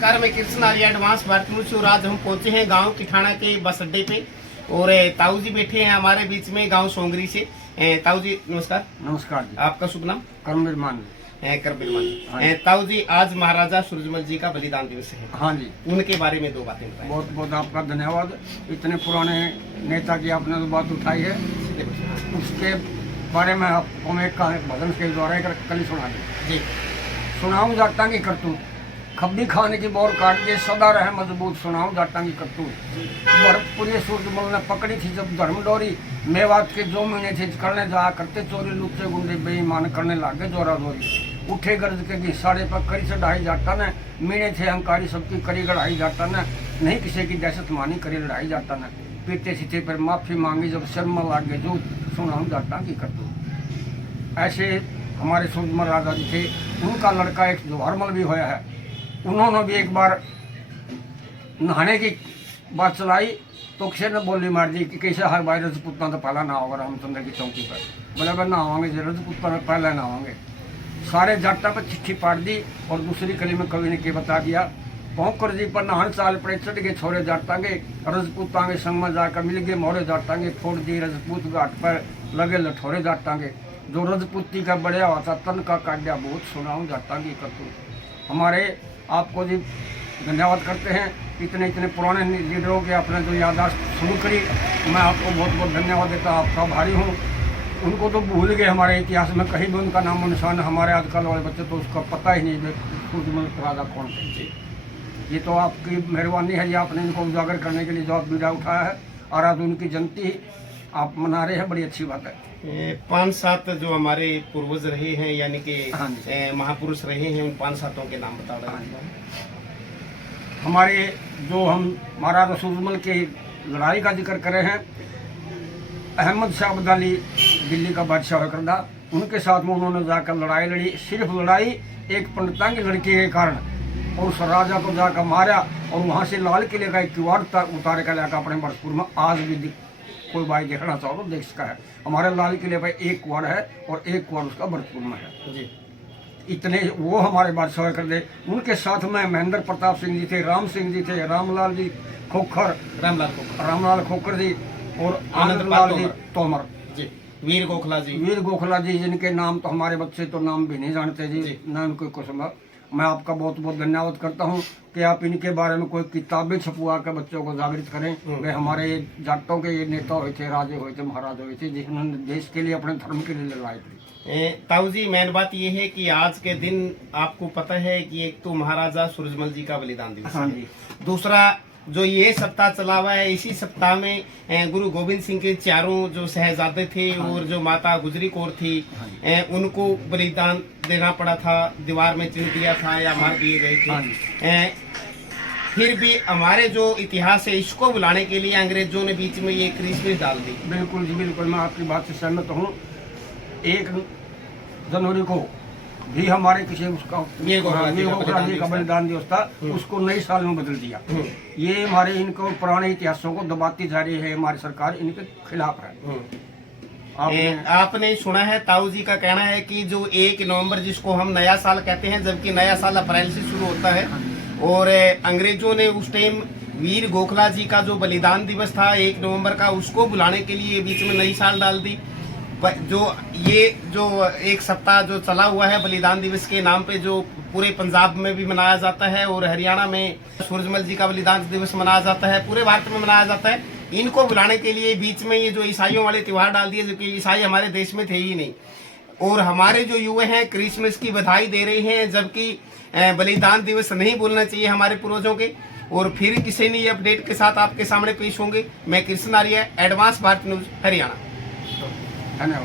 नमस्कार, मैं कृष्ण आर्य advance Bharat news और आज हम पहुंचे हैं गांव किठाना के बस अड्डे पे और ताऊ जी बैठे हैं हमारे बीच में गांव सोंगरी से। ताऊ जी नमस्कार। नमस्कार जी। आपका शुभ नाम? करमवीर मान। करबीर मान। ताऊ जी, आज महाराजा सूरजमल जी का बलिदान दिवस है। हाँ जी, उनके बारे में दो बातें बताएं। बहुत बहुत आपका धन्यवाद। इतने पुराने नेता की आपने जो बात उठाई है उसके बारे में आपको मैं एक भजन के द्वारा एक कल सुना दी जी। सुनाऊं जाटा की करतूत, खब्बी खाने की बोर काट के सदा रहे मजबूत। सुनाऊं जाटा की करतूत, भरतपुरी सूरजमल ने पकड़ी थी जब धर्म डोरी। मेवात के जो महीने थे करने जाया करते चोरी, लुच्चे गुंडे बेईमान करने लागे जोरा जोरी। उठे गर्ज के घिसाड़े पर करी चढ़ाई जाटा ने, मीणे थे अहंकारी सबकी करी गढ़ाई जाटा ने। नहीं किसी की दहशत मानी करी लड़ाई जाटा ने। पीते सीते पर माफी मांगी जब शर्मा लागे जूत। सुनाऊं जाटा की करतूत। ऐसे हमारे सूरजमल राजा जी थे। उनका लड़का एक जवाहरमल भी होया है। उन्होंने भी एक बार नहाने की बात चलाई तो किसी ने बोली मार दी कि कैसे हर भाई रजपूतना तो पहला ना होगा रामचंद्र की चौकी पर। बोले भाई नहावांगे जी, रजपूतना में पहले नहावांगे। सारे जाटा पर चिट्ठी पाट दी और दूसरी कली में कवि ने के बता दिया, पौकर जी पर नहान साल पड़े चढ़ गए छोरे जाटांगे। रजपूतांगे संग में जाकर मिल गए मोरे जाटांगे। फोड़ दी रजपूत घाट पर लगे लठोरे जाटांगे। जो रजपूती का बढ़िया होता तन का काट्या बहुत। सुनाऊं जाटांगी करतूत। हमारे आपको जी धन्यवाद करते हैं। इतने इतने पुराने लीडरों के अपने जो याददाश्त शुरू करी, मैं आपको बहुत बहुत धन्यवाद देता, आपका भारी हूँ। उनको तो भूल गए हमारे इतिहास में, कहीं भी उनका नामो निशान। हमारे आजकल वाले बच्चे तो उसका पता ही नहीं सूरजमल राजा कौन थे। ये तो आपकी मेहरबानी है जी, आपने इनको उजागर करने के लिए जो आप बीड़ा उठाया है और आज उनकी जयंती आप मना रहे हैं, बड़ी अच्छी बात है। 5-7 जो हमारे पूर्वज रहे हैं यानी कि हाँ महापुरुष रहे हैं, उन 5-7 के नाम बता रहे हैं। हमारे जो हम महाराजा सूरजमल की लड़ाई का जिक्र करे हैं, अहमद शाह अब्दाली दिल्ली का बादशाह हुआ करता, उनके साथ में उन्होंने जाकर लड़ाई लड़ी। सिर्फ लड़ाई एक पंडिता की लड़की के कारण, और उस राजा को जाकर मारा और वहाँ से लाल किले का एक किवाड़ उतार कर लाकर अपने भरतपुर में आज भी कोई भाई देखना चाहो तो देख सका है। हमारे लाल किले पर एक कुआर है और एक कुआर उसका भरतपुर में है जी। इतने वो हमारे बादशाह कर दे। उनके साथ में महेंद्र प्रताप सिंह जी थे, राम सिंह जी थे, रामलाल जी खोखर, रामलाल खोखर जी और आनंदलाल जी तोमर जी, वीर गोखला जी, जिनके नाम तो हमारे बच्चे तो नाम भी नहीं जानते जी, ना उनको कुछ। मैं आपका बहुत बहुत धन्यवाद करता हूँ कि आप इनके बारे में कोई किताबें छपवा कर बच्चों को जागृत करें। वे हमारे जाटों के ये नेता हुए थे, राजे हुए थे, महाराज हुए थे, जिन्होंने देश के लिए अपने धर्म के लिए लड़ाई लड़ी। ताऊ जी, मेन बात ये है कि आज के दिन आपको पता है कि एक तो महाराजा सूरजमल जी का बलिदान दिवस हाँ है, जी। दूसरा जो ये सप्ताह चला हुआ है, इसी सप्ताह में गुरु गोविंद सिंह के चारों जो शहजादे थे और जो माता गुजरी कौर थी, उनको बलिदान देना पड़ा था, दीवार में चिन्ह दिया था या मार दिए गए थे। फिर भी हमारे जो इतिहास है इसको बुलाने के लिए अंग्रेजों ने बीच में ये क्रिसमस डाल दी। बिल्कुल जी, बिल्कुल, मैं आपकी बात से सहमत हूँ। 1 जनवरी को भी हमारे किसी उसका वीर गोखला जी का बलिदान दिवस था, उसको नए साल में बदल दिया। ये हमारे इनको पुराने इतिहासों को दबाती जा रही है हमारी सरकार, इनके खिलाफ है। आपने सुना है, ताऊ जी का कहना है कि जो 1 नवंबर जिसको हम नया साल कहते हैं, जबकि नया साल अप्रैल से शुरू होता है, और अंग्रेजों ने उस टाइम वीर गोखला जी का जो बलिदान दिवस था 1 नवंबर का, उसको बुलाने के लिए बीच में नई साल डाल दी। जो ये जो एक सप्ताह जो चला हुआ है बलिदान दिवस के नाम पे, जो पूरे पंजाब में भी मनाया जाता है और हरियाणा में सूरजमल जी का बलिदान दिवस मनाया जाता है, पूरे भारत में मनाया जाता है, इनको बुलाने के लिए बीच में ये जो ईसाइयों वाले त्योहार डाल दिए, जो कि ईसाई हमारे देश में थे ही नहीं। और हमारे जो युवा हैं क्रिसमस की बधाई दे रहे हैं, जबकि बलिदान दिवस नहीं बोलना चाहिए हमारे पूर्वजों के। और फिर किसी नई अपडेट के साथ आपके सामने पेश होंगे। मैं कृष्ण आर्य, एडवांस भारत न्यूज, हरियाणा। धन्यवाद।